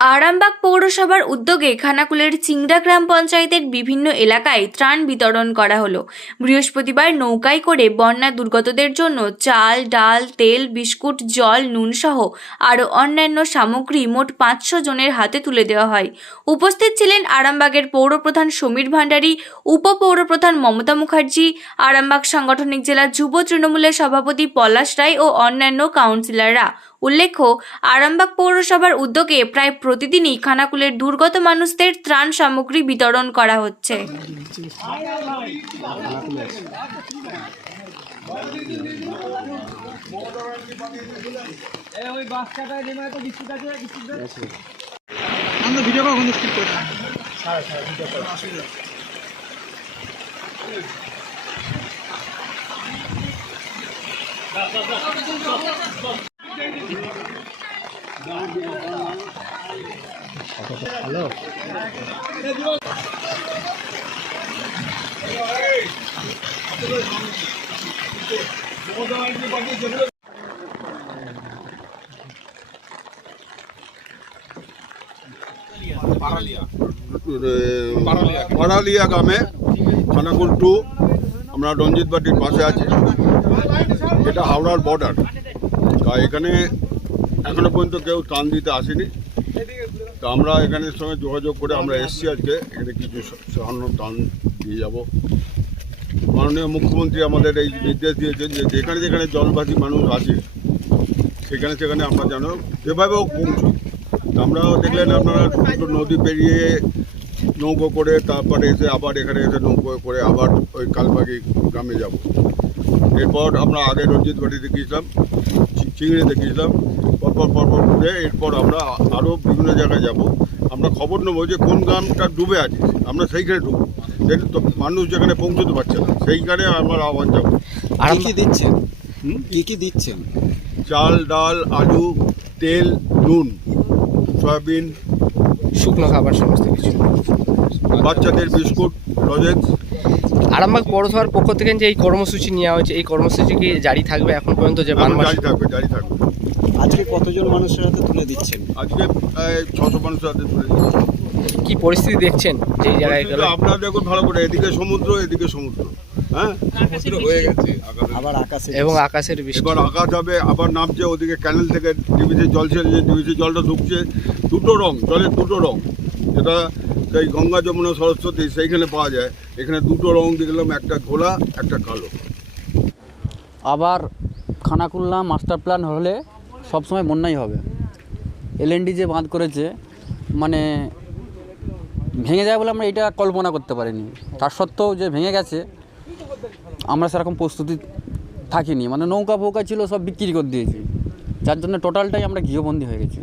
আরামবাগ পৌরসভার উদ্যোগে খানাকুলের চিংড়া গ্রাম পঞ্চায়েতের বিভিন্ন এলাকায় ত্রাণ বিতরণ করা হলো। বৃহস্পতিবার নৌকায় করে বন্যা দুর্গতদের জন্য চাল, ডাল, তেল, বিস্কুট, জল, নুন সহ আরও অন্যান্য সামগ্রী মোট পাঁচশো জনের হাতে তুলে দেওয়া হয়। উপস্থিত ছিলেন আরামবাগের পৌরপ্রধান সমীর ভান্ডারী, উপপৌরপ্রধান মমতা মুখার্জি, আরামবাগ সাংগঠনিক জেলা যুব তৃণমূলের সভাপতি পলাশ রায় ও অন্যান্য কাউন্সিলররা। উল্লেখ্য আরামবাগ পৌরসভার উদ্যোগে প্রায় প্রতিদিনই খানাকুলের দুর্গত মানুষদের ত্রাণ সামগ্রী বিতরণ করা হচ্ছে। পাড়ালিয়া গ্রামে খানাকুল টু আমরা রঞ্জিত বাটির পাশে আছি। এটা হাওড়ার বর্ডার তা এখানে এখনও পর্যন্ত কেউ ত্রাণ দিতে আসেনি। তা আমরা এখানের সঙ্গে যোগাযোগ করে আমরা এসছি আজকে। এখানে কিছু সামান্য ত্রাণ দিয়ে যাব। মাননীয় মুখ্যমন্ত্রী আমাদের এই নির্দেশ দিয়েছেন যে যেখানে যেখানে জলবাসী মানুষ আছে সেখানে সেখানে আমরা যেন যেভাবে হোক পৌঁছই আমরাও দেখলেন আপনারা ছোটো নদী পেরিয়ে নৌকো করে তারপরে এসে আবার এখানে এসে নৌকো করে আবার ওই কালবাগি গ্রামে যাব। এরপর আমরা আগে রঞ্জিত বাড়িতে গিয়েছিলাম। চিংড়িতে গিয়েছিলাম পরপর পরপর ঘুরে এরপর আমরা আরও বিভিন্ন জায়গায় যাব। আমরা খবর নেব যে কোন গ্রামটা ডুবে আছে। আমরা সেইখানে ঢুকবো। সেটা তো মানুষ যেখানে পৌঁছতে পারছে না সেইখানে আমরা আবার যাব। আর কি দিচ্ছেন? কি কি দিচ্ছেন? চাল ডাল আলু তেল নুন সয়াবিন। শুকনো খাবার সমস্ত কিছু। বাচ্চাদের বিস্কুট লজেন্স। আরামবাগ পৌরসভার পক্ষ থেকে যে এই কর্মসূচি নেওয়া হয়েছে এই কর্মসূচি কি জারি থাকবে এখন পর্যন্ত যে জারি থাকবে জারি থাকবে। আজকে কতজন মানুষের হাতে তুলে দিচ্ছেন? আজকে প্রায় ছশো মানুষের হাতে তুলে দিচ্ছি। কি পরিস্থিতি দেখছেন যে জায়গায় গেলে? আপনারা দেখুন ভালো করে এদিকে সমুদ্র এদিকে সমুদ্র হ্যাঁ? সমুদ্র হয়ে গেছে। আবার আকাশে এবং আকাশের বৃষ্টি। এবার আকাশ হবে আবার নামছে ওদিকে ক্যানেল থেকে ডিবিসি জল ছেড়েছে ডিবিসি জলটা ঢুকছে। দুটো রং জলের দুটো রং। যেটা সেই গঙ্গা যমুনা সরস্বতী সেইখানে পাওয়া যায়। এখানে দুটো রং দেখলাম, একটা ঘোলা, একটা কালো। আবার খানাকুল্লা মাস্টার প্ল্যান হলে সবসময় বন্যাই হবে। এলএনডি যে বাঁধ করেছে মানে ভেঙে যায় বলে আমরা এটা কল্পনা করতে পারিনি। তার সত্ত্বেও যে ভেঙে গেছে, আমরা সেরকম প্রস্তুতি থাকিনি। মানে নৌকা ফৌকা ছিল, সব বিক্রি করে দিয়েছি। যার জন্য টোটালটাই আমরা গৃহবন্দী হয়ে গেছি।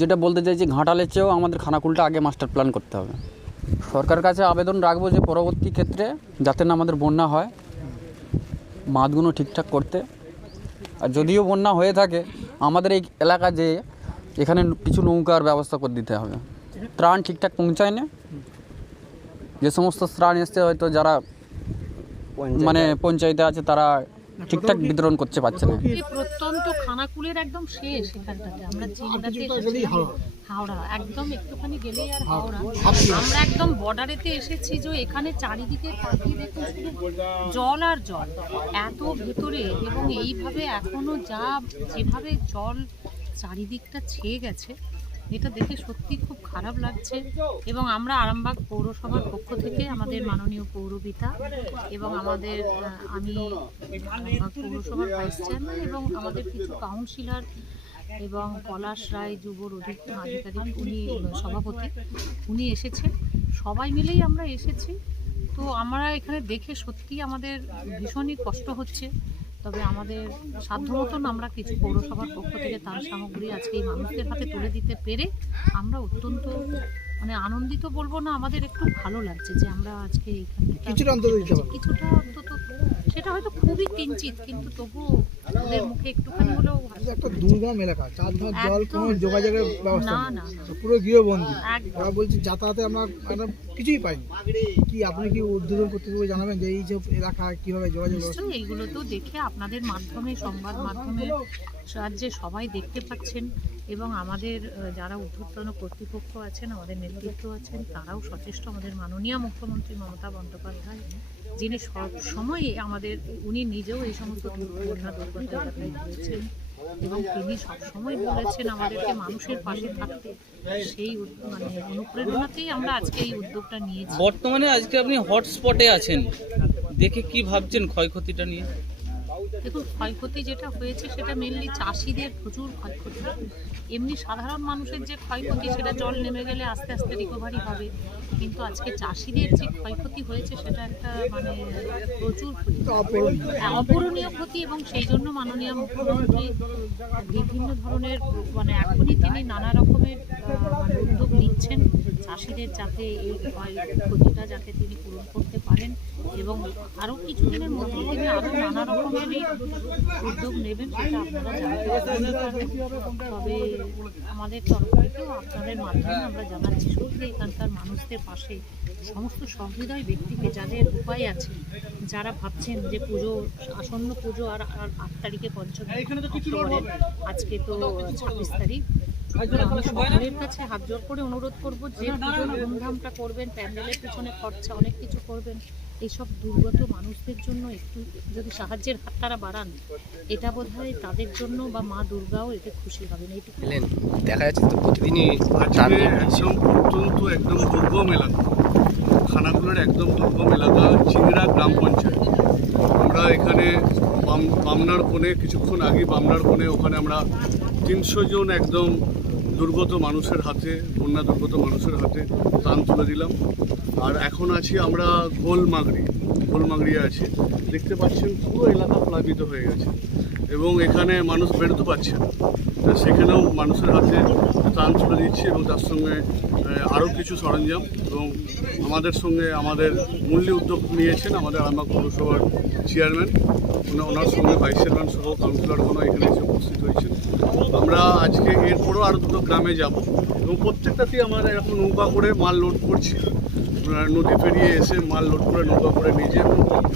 যেটা বলতে চাইছি, ঘাটালের চেয়েও আমাদের খানাকুলটা আগে মাস্টার প্ল্যান করতে হবে। সরকার কাছে আবেদন রাখব যে পরবর্তী ক্ষেত্রে যাতে না আমাদের বন্যা হয় বাঁধগুলো ঠিকঠাক করতে। আর যদিও বন্যা হয়ে থাকে, আমাদের এই এলাকা যে এখানে কিছু নৌকার ব্যবস্থা করে দিতে হবে। ত্রাণ ঠিকঠাক পৌঁছায় না যে সমস্ত ত্রাণ এসছে হয়তো যারা মানে পঞ্চায়েতে আছে, তারা ঠিকঠাক বিতরণ করতে পারছে না। খানাকুলের একদম শেষ এখানটাতে। আমরা চিংড়াতে এসেছি হাওড়া। একদম একটুখানি গেলেই আর হাওড়া। আমরা একদম বর্ডারেতে এসেছি যে এখানে চারিদিকে তাকিয়ে দেখুন শুধু জল আর জল। এত ভেতরে এবং এইভাবে এখনও যা যেভাবে জল চারিদিকটা ছেয়ে গেছে এটা দেখে সত্যি খুব খারাপ লাগছে এবং আমরা আরামবাগ পৌরসভার পক্ষ থেকে আমাদের মাননীয় পৌরপিতা এবং আমাদের আমি পৌরসভার ভাইস চেয়ারম্যান এবং আমাদের কিছু কাউন্সিলর এবং পলাশ রায় যুব আধিকারিক উনি, সভাপতি, উনি এসেছেন। সবাই মিলেই আমরা এসেছি। তো আমরা এখানে দেখে সত্যি আমাদের ভীষণই কষ্ট হচ্ছে। তবে আমাদের সাধ্য মতন আমরা কিছু পৌরসভার পক্ষ থেকে তার সামগ্রী আজকে এই মানুষদের হাতে তুলে দিতে পেরে আমরা অত্যন্ত মানে আনন্দিত বলব না আমাদের একটু ভালো লাগছে যে আমরা আজকে এখানে কিছুটা অন্তত কিছুটা অন্তত সেটা হয়তো খুবই কিঞ্চিত কিন্তু তবুও ওদের মুখে একটুখানি হলেও একটা দুর্গম এলাকা জল কোনো যোগাযোগের ব্যবস্থা না পুরো গৃহবন্দী। একদম। ওরা বলছে যাতায়াতে আমরা আমরা কিছুই পাইনি। কি আপনি কি উদ্বোধন কর্তৃপক্ষ জানাবেন যে এই যে এলাকা কীভাবে যোগাযোগ এইগুলো তো দেখে আপনাদের মাধ্যমে সংবাদ মাধ্যমে রাজ্যে সবাই দেখতে পাচ্ছেন এবং আমাদের যারা ঊর্ধ্বতন কর্তৃপক্ষ আছেন আমাদের নেতৃত্ব আছেন তারাও সচেষ্ট আমাদের মাননীয় মুখ্যমন্ত্রী মমতা বন্দ্যোপাধ্যায়। যিনি সব সময় আমাদের, উনি নিজেও এই সমস্ত দুর্ঘটনা দুর্ঘটনা হয়েছেন এবং তিনি সবসময় বলেছেন আমাদেরকে মানুষের পাশে থাকতে। সেই মানে অনুপ্রেরণাতেই আমরা আজকে এই উদ্যোগটা নিয়েছি। বর্তমানে আজকে আপনি হটস্পটে আছেন। দেখে কি ভাবছেন ক্ষয়ক্ষতিটা নিয়ে? দেখুন ক্ষয়ক্ষতি যেটা হয়েছে সেটা মেনলি চাষিদের প্রচুর ক্ষয়ক্ষতি। এমনি সাধারণ মানুষের যে ক্ষয়ক্ষতি সেটা জল নেমে গেলে আস্তে আস্তে রিকভারি হবে। কিন্তু আজকে চাষিদের যে ক্ষয়ক্ষতি হয়েছে সেটা একটা মানে প্রচুর ক্ষতি। অপূরণীয়। হ্যাঁ, ক্ষতি এবং সেই জন্য মাননীয় মুখ্যমন্ত্রী বিভিন্ন ধরনের মানে এখনই তিনি নানা রকমের মানে উদ্যোগ নিচ্ছেন চাষিদের যাতে এই ক্ষতিটা যাতে তিনি পূরণ করতে পারেন। এবং আরও কিছুদিনের মধ্যে তিনি আরও নানা রকমের উদ্যোগ নেবেন সেটা আপনারা তবে আমাদের তরফ থেকেও আপনাদের মাধ্যমে আমরা জানাচ্ছি শুধু এখানকার মানুষদের পাশে সমস্ত সহৃদয় ব্যক্তিকে যাদের উপায় আছে যারা ভাবছেন যে পুজো আসন্ন পুজো আর আট তারিখে পঞ্চম আজকে তো ছাব্বিশ তারিখ আমি সকলের কাছে হাত জোর করে অনুরোধ করব যে পুজোর ধুমধামটা করবেন প্যান্ডেলের পিছনে খরচা অনেক কিছু করবেন এইসব দুর্গত মানুষদের জন্য একটু যদি সাহায্যের হাত তারা বাড়ান এটা বোধ তাদের জন্য বা মা দুর্গাও এতে খুশি হবেন এইটুকু। এলেন দেখা যাচ্ছে তো প্রতিদিনই আজকে টান দিয়ে উঠছে। একদম অত্যন্ত একদম দুর্গম এলাকা খানাকুলের একদম দুর্গম এলাকা চিংড়া গ্রাম পঞ্চায়েত। আমরা এখানে বাম- বামনার কোণে কিছুক্ষণ আগে বামনার কোণে ওখানে আমরা তিনশো জন একদম দুর্গত মানুষের হাতে, বন্যা দুর্গত মানুষের হাতে ত্রাণ তুলে দিলাম। আর এখন আছি আমরা গোলমাগড়ি গোলমাগড়ি আছে, দেখতে পাচ্ছেন পুরো এলাকা প্লাবিত হয়ে গেছে এবং এখানে মানুষ বেরোতে পারছে না। তা সেখানেও মানুষের হাতে ত্রাণ তুলে দিচ্ছি এবং তার সঙ্গে আরও কিছু সরঞ্জাম এবং আমাদের সঙ্গে আমাদের মূল্য উদ্যোগ নিয়েছেন আমাদের আরামবাগ পৌরসভার চেয়ারম্যান। ওনার সঙ্গে ভাইস চেয়ারম্যান সহ কাউন্সিলরগণ এখানে এসে উপস্থিত হয়েছেন। আমরা আজকে এরপরও আরও দুটো গ্রামে যাব এবং প্রত্যেকটাতেই আমরা এরকম নৌকা করে মাল লোড করছি। নদী পেরিয়ে এসে মাল লোড করে নৌকা করে নিয়ে যেয়ে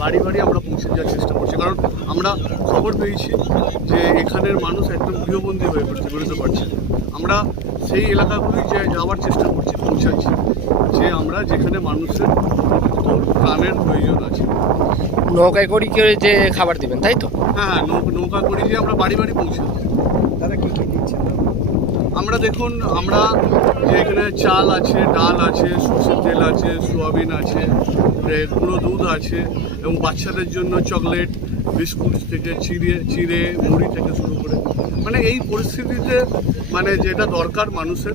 বাড়ি বাড়ি আমরা পৌঁছে যাওয়ার চেষ্টা করছি। কারণ আমরা খবর পেয়েছি যে এখানের মানুষ একদম গৃহবন্দী হয়ে পড়ছে বেরোতে পারছে না। আমরা সেই এলাকাগুলি যে যাওয়ার চেষ্টা করছি পৌঁছাচ্ছি যে আমরা যেখানে মানুষের প্রাণের প্রয়োজন আছে। নৌকায় করি করে যে খাবার দিবেন তাই তো? হ্যাঁ হ্যাঁ নৌকা করে যে আমরা বাড়ি বাড়ি পৌঁছাচ্ছি তারা কী কি দিচ্ছেন? আমরা দেখুন, আমরা যে এখানে চাল আছে, ডাল আছে, সর্ষের তেল আছে, সোয়াবিন আছে কোনো দুধ আছে, এবং বাচ্চাদের জন্য চকলেট, বিস্কুট থেকে চিড়ে চিড়ে মুড়ি থেকে শুরু করে। মানে এই পরিস্থিতিতে মানে যেটা দরকার মানুষের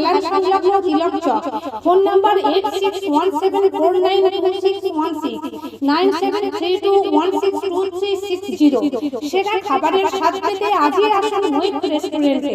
হেলান সংলগ্ন Tilak Chak. Phone number eight six one four seven three two সেরা খাবারের স্বাদ পেতে আজই আসুন রেস্টুরেন্টে